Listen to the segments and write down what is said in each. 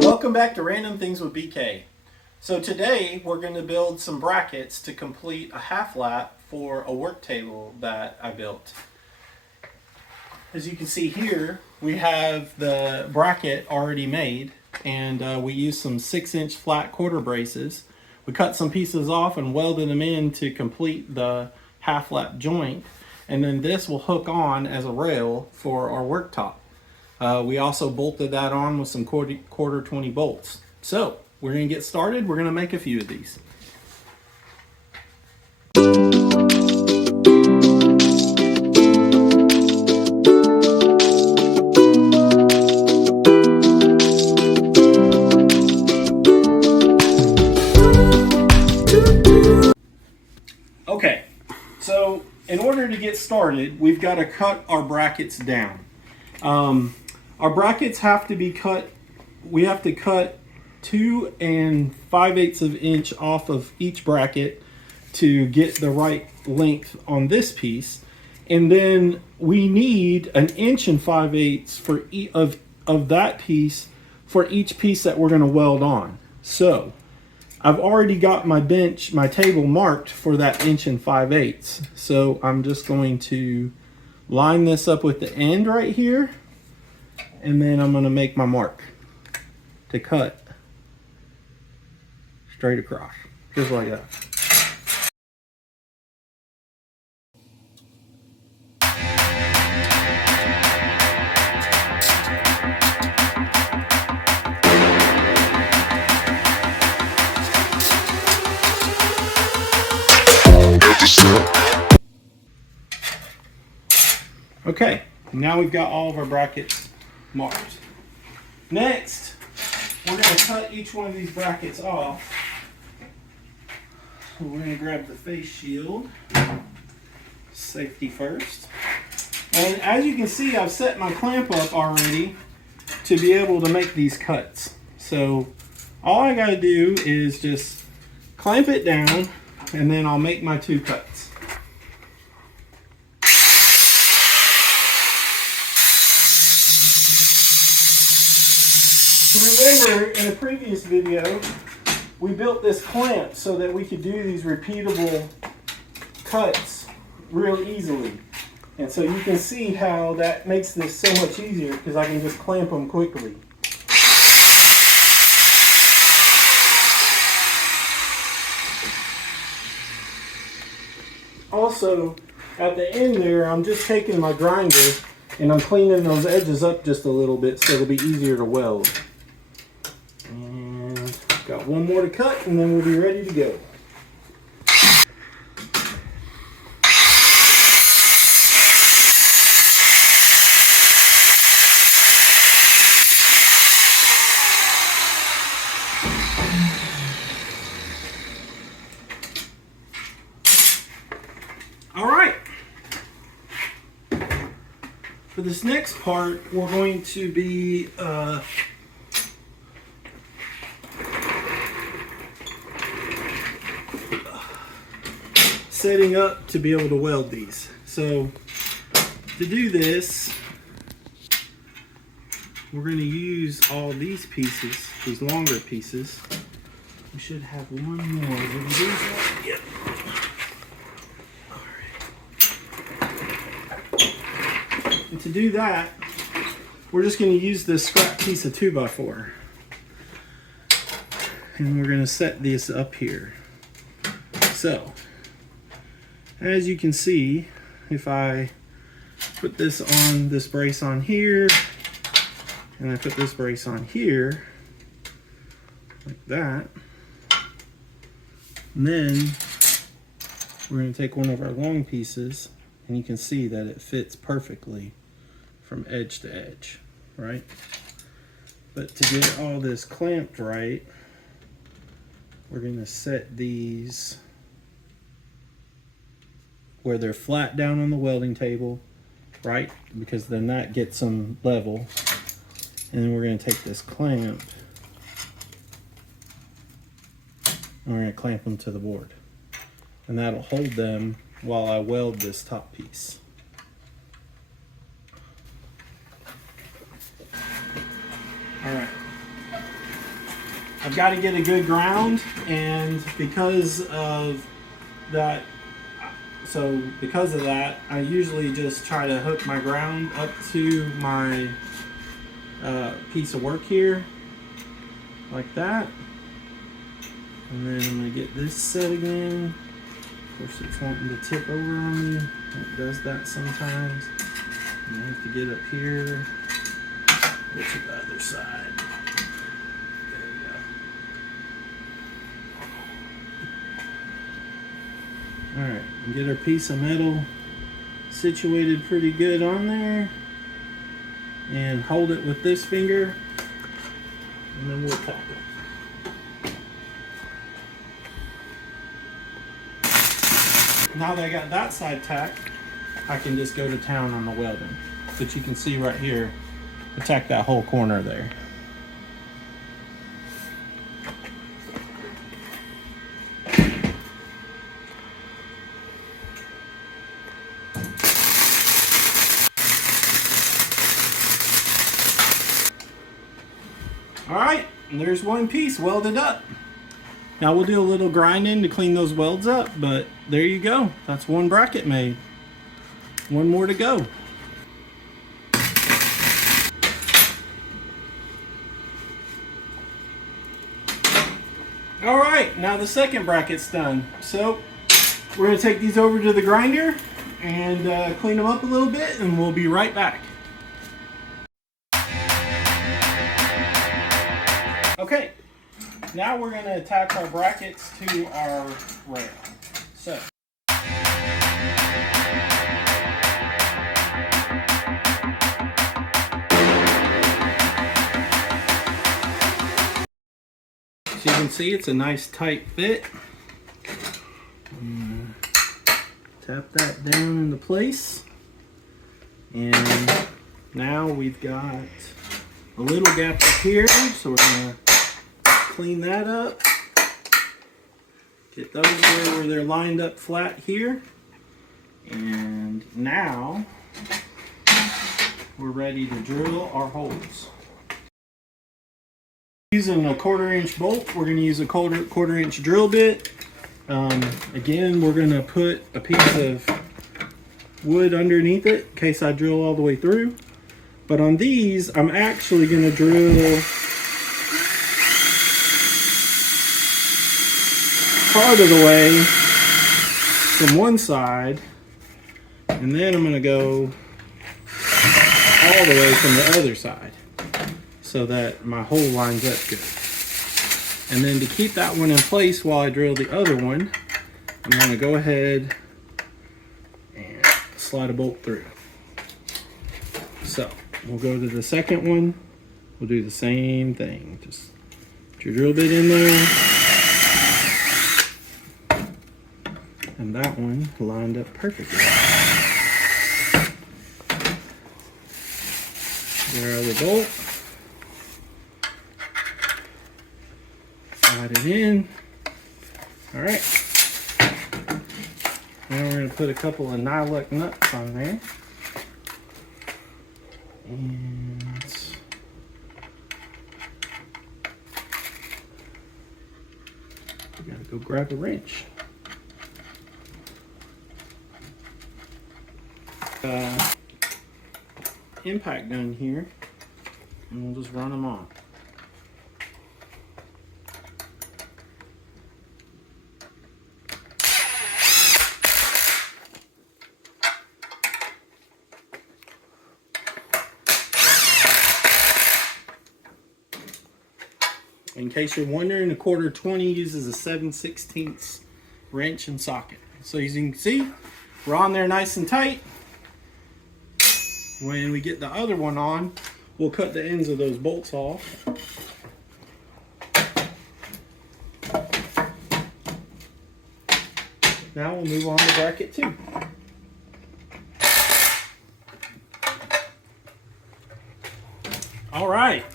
Welcome back to Random Things with BK. So today we're going to build some brackets to complete a half lap for a work table that I built. As you can see here, we have the bracket already made, and we used some 6-inch flat quarter braces. We cut some pieces off and welded them in to complete the half lap joint, and then this will hook on as a rail for our worktop. We also bolted that on with some quarter 20 bolts. So we're going to get started. We're going to make a few of these. Okay, so in order to get started, we've got to cut our brackets down. Our brackets have to be cut. We have to cut 2 5/8 inch off of each bracket to get the right length on this piece, and then we need 1 5/8 for of that piece for each piece that we're going to weld on. So I've already got my table marked for that 1 5/8. So I'm just going to line this up with the end right here, and then I'm going to make my mark to cut straight across, just like that. Okay, now we've got all of our brackets marked. Next, we're going to cut each one of these brackets off. So we're going to grab the face shield, safety first. And as you can see, I've set my clamp up already to be able to make these cuts. So all I got to do is just clamp it down, and then I'll make my 2 cuts. Remember, in a previous video, we built this clamp so that we could do these repeatable cuts real easily. And so you can see how that makes this so much easier, because I can just clamp them quickly. Also, at the end there, I'm just taking my grinder and I'm cleaning those edges up just a little bit so it'll be easier to weld. And got one more to cut, and then we'll be ready to go. All right. For this next part, we're going to be setting up to be able to weld these. So to do this, we're going to use all these pieces, these longer pieces. We should have one more. Did we lose that? Yep. And to do that, we're just going to use this scrap piece of 2x4. And we're going to set this up here. So, as you can see, if I put this brace on here, and I put this brace on here, like that, and then we're going to take one of our long pieces, and you can see that it fits perfectly from edge to edge, right? But to get all this clamped right, we're going to set these where they're flat down on the welding table, right? Because then that gets them level. And then we're going to take this clamp And we're going to clamp them to the board. And that'll hold them while I weld this top piece. Alright. I've got to get a good ground, and because of that, I usually just try to hook my ground up to my piece of work here, like that. And then I'm going to get this set again. Of course, it's wanting to tip over on me. It does that sometimes. And I have to get up here. Go to the other side. There we go. Alright, get our piece of metal situated pretty good on there. And hold it with this finger. And then we'll tack it. Now that I got that side tacked, I can just go to town on the welding. But you can see right here, I tacked that whole corner there. All right, and there's one piece welded up. Now we'll do a little grinding to clean those welds up, but there you go. That's one bracket made. One more to go. All right, now the second bracket's done. So we're gonna take these over to the grinder and clean them up a little bit, and we'll be right back. Okay. Now we're going to attach our brackets to our rail. So you can see it's a nice tight fit. Tap that down into place. And now we've got a little gap up here, so we're going to clean that up. Get those where they're lined up flat here. And now we're ready to drill our holes. Using a 1/4 inch bolt, we're going to use a 1/4 inch drill bit. Again, we're going to put a piece of wood underneath it in case I drill all the way through. But on these, I'm actually going to drill part of the way from one side, and then I'm going to go all the way from the other side so that my hole lines up good. And then to keep that one in place while I drill the other one, I'm going to go ahead and slide a bolt through. So we'll go to the second one. We'll do the same thing. Just put your drill bit in there. And that one lined up perfectly. Get our other bolt. Slide it in. All right. Now we're going to put a couple of nylock nuts on there. And we got to go grab a wrench. Impact gun here, and we'll just run them on. In case you're wondering, a 1/4-20 uses a 7/16 wrench and socket. So as you can see, we're on there nice and tight. When we get the other one on, we'll cut the ends of those bolts off. Now we'll move on to bracket 2. All right,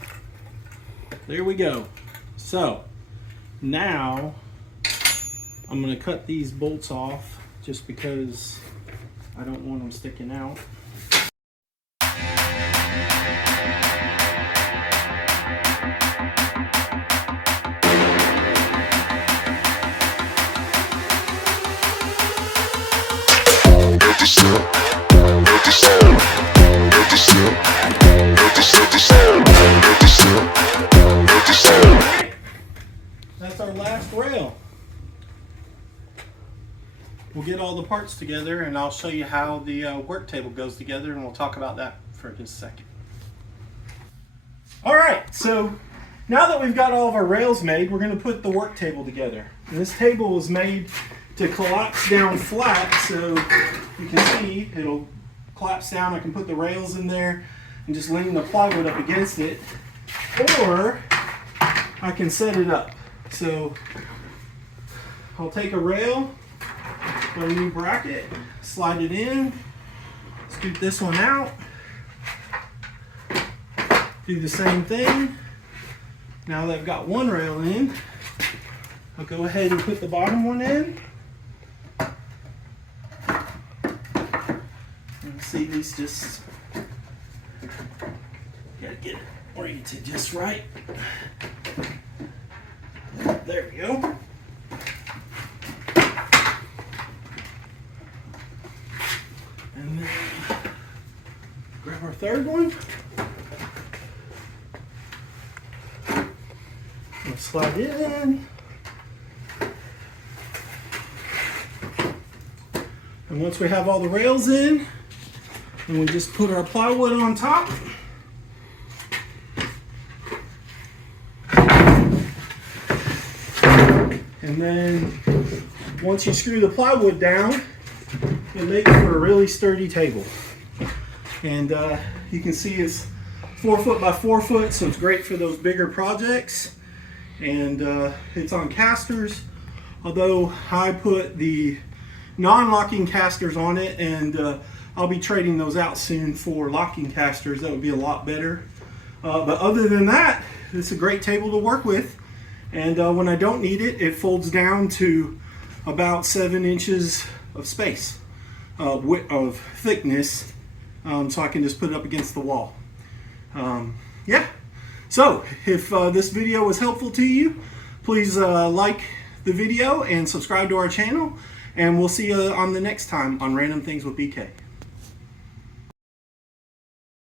there we go. So now I'm going to cut these bolts off just because I don't want them sticking out. That's our last rail. We'll get all the parts together and I'll show you how the work table goes together, and we'll talk about that for just a second. Alright, so now that we've got all of our rails made, we're going to put the work table together. And this table was made to collapse down flat, so you can see it'll collapse down. I can put the rails in there and just lean the plywood up against it, or I can set it up. So I'll take a rail, put a new bracket, slide it in, scoot this one out, do the same thing. Now that I've got one rail in, I'll go ahead and put the bottom one in. See, these just gotta get it oriented just right. There we go. And then grab our third one. We'll slide it in. And once we have all the rails in, and we just put our plywood on top. And then once you screw the plywood down, it'll make it for a really sturdy table. And you can see it's 4 foot by 4 foot, so it's great for those bigger projects. And it's on casters, although I put the non-locking casters on it, and I'll be trading those out soon for locking casters. That would be a lot better. But other than that, it's a great table to work with. And when I don't need it, it folds down to about 7 inches of space, of thickness, so I can just put it up against the wall. Yeah. So if this video was helpful to you, please like the video and subscribe to our channel. And we'll see you on the next time on Random Things with BK.